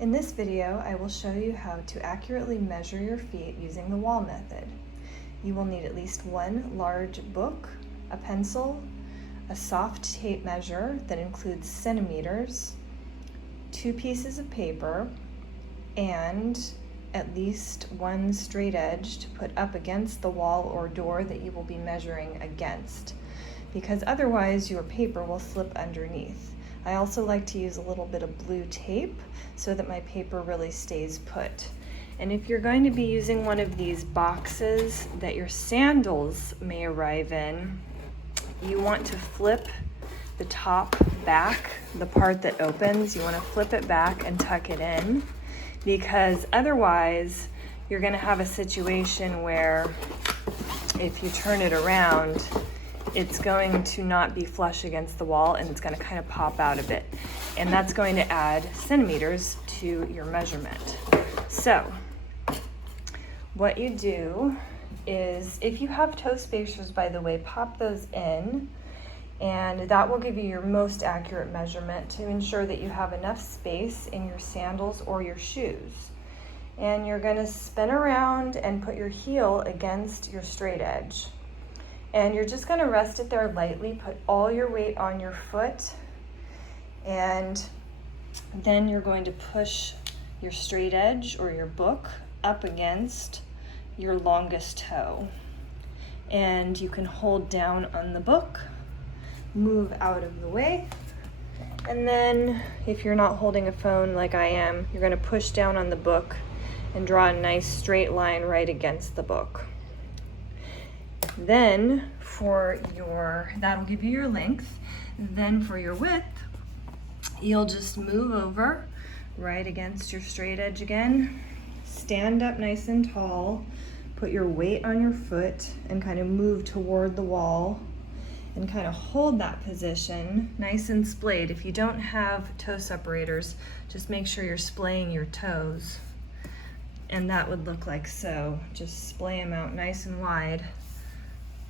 In this video, I will show you how to accurately measure your feet using the wall method. You will need at least one large book, a pencil, a soft tape measure that includes centimeters, 2 pieces of paper, and at least one straight edge to put up against the wall or door that you will be measuring against, because otherwise your paper will slip underneath. I also like to use a little bit of blue tape so that my paper really stays put. And if you're going to be using one of these boxes that your sandals may arrive in, you want to flip the top back, the part that opens, you want to flip it back and tuck it in, because otherwise you're going to have a situation where if you turn it around, it's going to not be flush against the wall and it's going to kind of pop out a bit. And that's going to add centimeters to your measurement. So what you do is, if you have toe spacers, by the way, pop those in, and that will give you your most accurate measurement to ensure that you have enough space in your sandals or your shoes. And you're going to spin around and put your heel against your straight edge. And you're just going to rest it there lightly, put all your weight on your foot, and then you're going to push your straight edge or your book up against your longest toe. And you can hold down on the book, move out of the way, and then if you're not holding a phone like I am, you're going to push down on the book and draw a nice straight line right against the book. Then that'll give you your length. Then for your width, you'll just move over right against your straight edge again, stand up nice and tall, put your weight on your foot and kind of move toward the wall and kind of hold that position nice and splayed. If you don't have toe separators, just make sure you're splaying your toes, and that would look like so. Just splay them out nice and wide.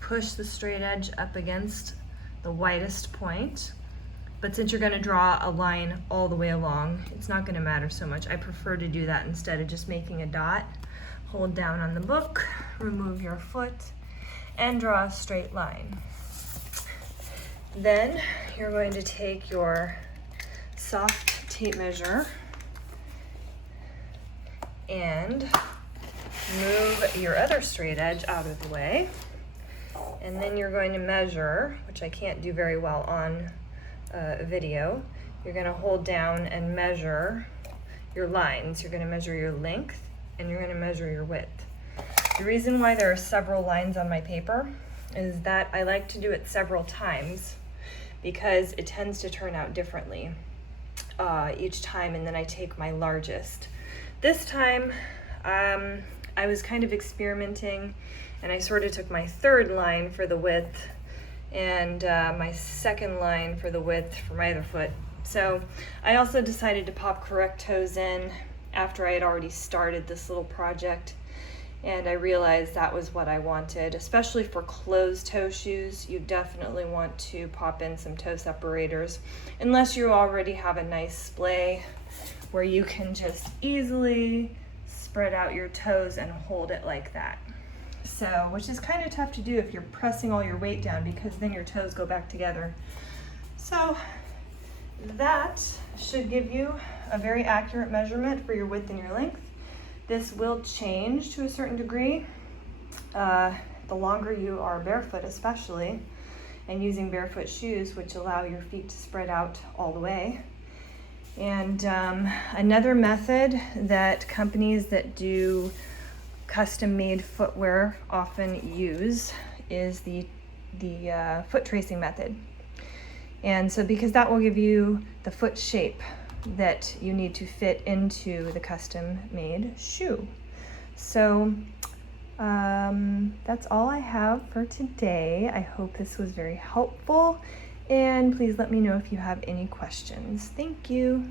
Push the straight edge up against the widest point, but since you're going to draw a line all the way along, it's not going to matter so much. I prefer to do that instead of just making a dot. Hold down on the book, remove your foot, and draw a straight line. Then you're going to take your soft tape measure and move your other straight edge out of the way. And then you're going to measure, which I can't do very well on video. You're going to hold down and measure your lines. You're going to measure your length and you're going to measure your width. The reason why there are several lines on my paper is that I like to do it several times because it tends to turn out differently each time, and then I take my largest. This time I was kind of experimenting, and I sort of took my third line for the width and my second line for the width for my other foot. So I also decided to pop correct toes in after I had already started this little project, and I realized that was what I wanted. Especially for closed toe shoes, you definitely want to pop in some toe separators, unless you already have a nice splay where you can just easily spread out your toes and hold it like that. So, which is kind of tough to do if you're pressing all your weight down, because then your toes go back together. So that should give you a very accurate measurement for your width and your length. This will change to a certain degree the longer you are barefoot, especially, and using barefoot shoes, which allow your feet to spread out all the way. And another method that companies that do custom-made footwear often use is the foot tracing method. And so because that will give you the foot shape that you need to fit into the custom-made shoe. So that's all I have for today. I hope this was very helpful, and please let me know if you have any questions. Thank you.